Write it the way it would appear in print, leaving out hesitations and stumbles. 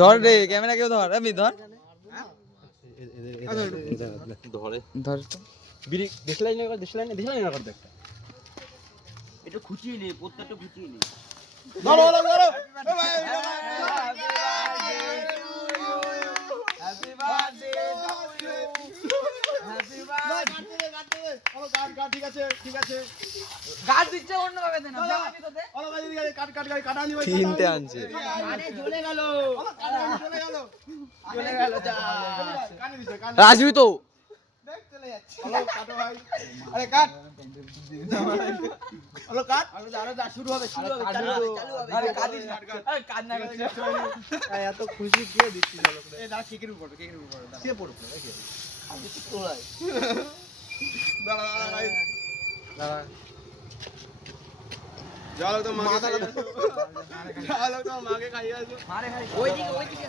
ধর রে ক্যামেরা কেউ ধর আমি ধর ধরে ধর তো বিড়ি দেশলাই না কর দেখ এটা খুঁচিয়ে নে প্রত্যেকটা খুঁচিয়ে নে ধরো হ্যাপি বার্থডে হ্যাপি বার্থডে কাট ঠিক আছে গাছ দিচ্ছে অন্য ভাবে দেন না কাটা নি ভাই তিনটে আনছে আরে জ্বলে গেল যা কানে দিছে রাজবি তো দেখ চলে যাচ্ছে কাটো ভাই আরে কাট কাট আরো যা শুরু হবে চালু হবে আরে কাদিস না আরে কাদ না এত খুশি কে দিচ্ছি চলো এই দাঁড়া কেকের উপর দাঁড়া সে পড়ো দেখি আমি তো তোলাই দাঁড়া ভাই দাঁড়া চলো তো মাকে চলো তো মাকে খাইয়ে আসো ওইদিকে